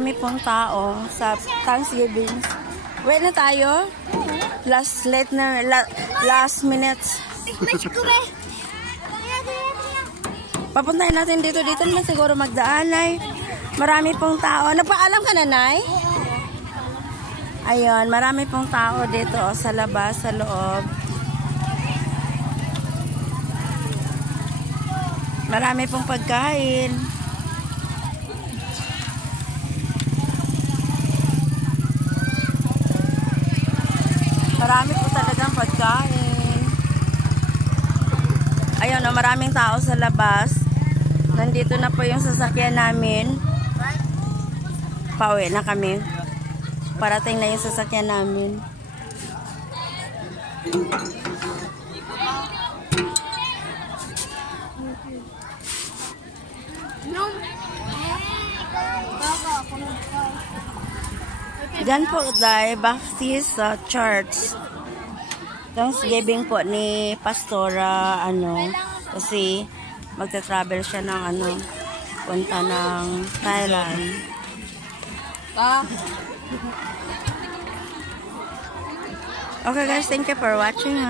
Marami pong tao sa Thanksgiving. Wait na tayo. Last minutes. Papuntahin natin dito. Dito naman siguro magdaan ay marami pong tao. Nagpaalam ka na, Nay? Ayun, marami pong tao dito sa labas, sa loob. Marami pong pagkain. Marami po talagang pagkain. Ayun, oh, maraming tao sa labas. Nandito na po yung sasakyan namin. Pauwi na kami. Parating na yung sasakyan namin. Diyan po dahil Baptist Church. Thanksgiving po ni Pastora kasi magta-travel siya ng punta ng Thailand. Okay guys, thank you for watching.